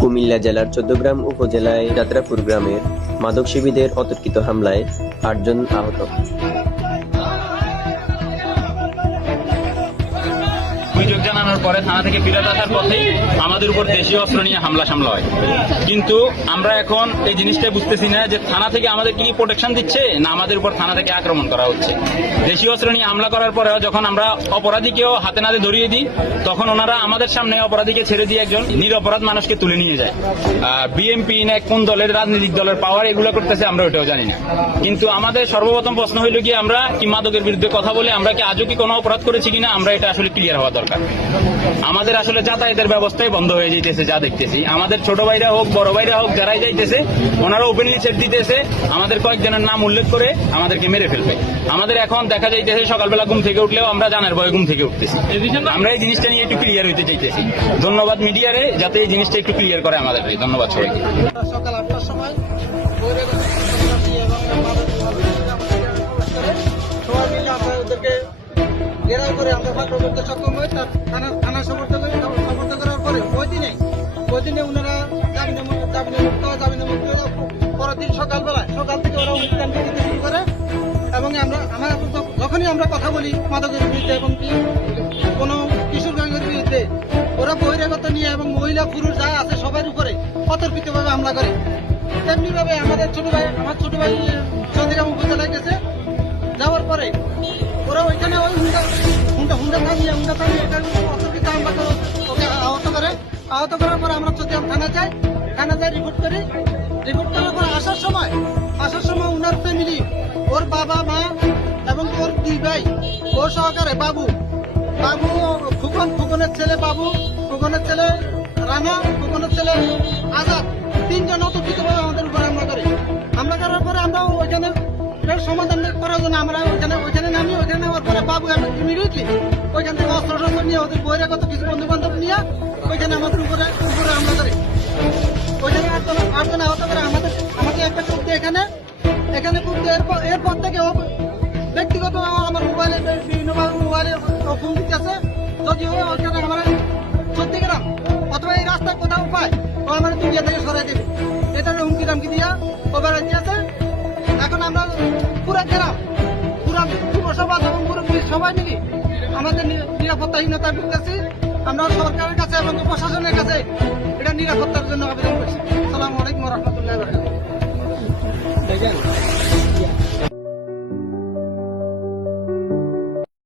কুমিল্লা জেলার চৌদ্দগ্রাম উপজেলায় যাত্রাপুর গ্রামের মাদক সেবীদের অতর্কিত হামলায় ৮ জন আহত। অভিযোগ জানানোর পরে থানা থেকে ফিরে আসার পথেই আমাদের উপর দেশীয় অস্ত্র নিয়ে হামলা হয়। কিন্তু আমরা এখন এই জিনিসটা বুঝতেছি না যে থানা থেকে আমাদের কি প্রোটেকশন দিচ্ছে না আমাদের উপর থানা থেকে আক্রমণ করা হচ্ছে। দেশীয় অস্ত্র নিয়ে হামলা করার পরেও যখন আমরা অপরাধীকেও হাতে নাতে ধরিয়ে দিই, তখন ওনারা আমাদের সামনে অপরাধীকে ছেড়ে দিয়ে একজন নিরপরাধ মানুষকে তুলে নিয়ে যায়। বিএনপি না কোন দলের রাজনৈতিক দলের পাওয়ার এগুলো করতেছে আমরা ওইটাও জানি না। কিন্তু আমাদের সর্বপ্রথম প্রশ্ন হইল কি, আমরা কি মাদকের বিরুদ্ধে কথা বলে আমরা কি আজও কি কোনো অপরাধ করেছি কিনা, আমরা এটা আসলে ক্লিয়ার হওয়া দরকার। আমাদের আসলে যাতায়াতের ব্যবস্থাই বন্ধ হয়ে যাইতেছে, যা দেখতেছি। আমাদের ছোট ভাইরা হোক বড় ভাইরা হোক যারাই যাইতেছে ওনারা ওপেনলি ছেড়ে দিতেছে, আমাদের কয়েকজনের নাম উল্লেখ করে আমাদেরকে মেরে ফেলবে। আমাদের এখন দেখা যাইতেছে সকালবেলা ঘুম থেকে উঠলেও আমরা জানার ভয়ে ঘুম থেকে উঠতেছি। আমরা এই জিনিসটা নিয়ে একটু ক্লিয়ার হইতে চাইতেছি। ধন্যবাদ মিডিয়ারে যাতে এই জিনিসটা একটু ক্লিয়ার করে আমাদের। ধন্যবাদ সবাইকে। সকাল ৮টার সময় সবাই মিলে আমরা ওদেরকে ঘেরাও করে আমরা ভাগ্য করতে সক্ষম হই। তার থানা সমর্থ করার পরে ওই দিনে ওনারা জামিনে মুক্ত পরের দিন সকাল থেকে ওরা অনুষ্ঠান দিতে শুরু করে। এবং যখনই আমরা কথা বলি মাদকের বিরুদ্ধে এবং কোনো কিশোর গ্যাংয়ের বিরুদ্ধে, ওরা বহিরাগত নিয়ে এবং মহিলা পুরুষ যা আছে সবার উপরে অতর্কিতভাবে হামলা করে। তেমনি ভাবে আমার ছোট ভাই চৌদ্দগ্রাম উপজেলায় গেছে। যাওয়ার পরে ওরা ওইখানে ওই হুন্ডা থামিয়ে অতর্কিত হামলা করে ওকে আহত করার পরে আমরা চৌদ্দগ্রাম থানা যাই রিপোর্ট করার পরে আসার সময় উনার ফ্যামিলি, ওর বাবা মা এবং ওর 2 ভাই, ওর সহকারে বাবু ফুকনের ছেলে বাবু, ফুকনের ছেলে রানা, ফুকনের ছেলে আজাদ, 3 জন অতর্কিতভাবে আমাদের উপর হামলা করে। হামলা করার পরে আমরা ওইখানে সমাধান করার জন্য আমরা ওইখানে নামি। ওইখানে নেওয়ার পরে বাবু ইমিডিয়েটলি ওইখান থেকে অস্ত্র নিয়ে ওদের বহিরাগত কিছু বন্ধু বান্ধব নিয়ে ওইখানে আমাদের উপরে হামলা করে। ওইখানে 8 জন আহত করে। আমাকে একটা কূপ দিয়ে এখানে কূপ দিয়ে এরপর থেকে ব্যক্তিগত আমার মোবাইলে বিভিন্নভাবে মোবাইলে ফোন দিতেছে। যদিও ওইখানে আমার চৌদ্দগ্রাম অথবা এই রাস্তার কোথাও পায় ও আমার দুনিয়া থেকে সরাই দেবে, এটা হুমকি টামকি দিয়া ও বেড়াই দিয়েছে। এখন আমরা পুরা গ্রাম, পুরা পৌরসভা এবং পুরো পুলিশ সবাই মিলে আমাদের নিরাপত্তাহীনতা ভুগতেছি। আমরা সরকারের কাছে এবং প্রশাসনের কাছে এটা নিরাপত্তার জন্য আবেদন করছি। আসসালামু আলাইকুম ওয়া রাহমাতুল্লাহি ওয়া বারাকাতুহু।